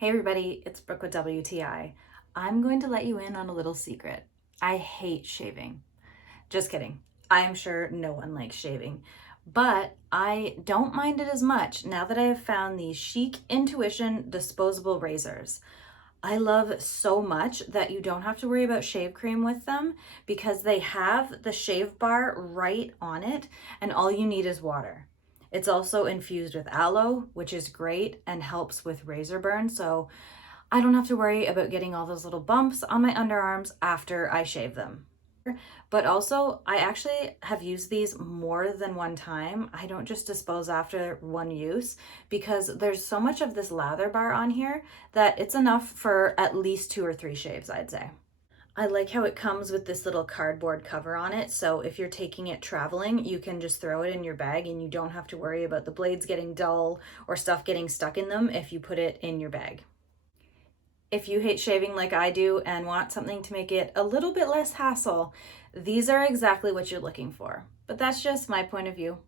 Hey everybody, it's Brooke with WTI. I'm going to let you in on a little secret. I hate shaving. Just kidding. I'm sure no one likes shaving, but I don't mind it as much now that I have found these Schick Intuition Disposable Razors. I love so much that you don't have to worry about shave cream with them because they have the shave bar right on it and all you need is water. It's also infused with aloe, which is great and helps with razor burn, so I don't have to worry about getting all those little bumps on my underarms after I shave them. But also, I actually have used these more than one time. I don't just dispose after one use because there's so much of this lather bar on here that it's enough for at least 2 or 3 shaves, I'd say. I like how it comes with this little cardboard cover on it, so if you're taking it traveling, you can just throw it in your bag and you don't have to worry about the blades getting dull or stuff getting stuck in them if you put it in your bag. If you hate shaving like I do and want something to make it a little bit less hassle, these are exactly what you're looking for. But that's just my point of view.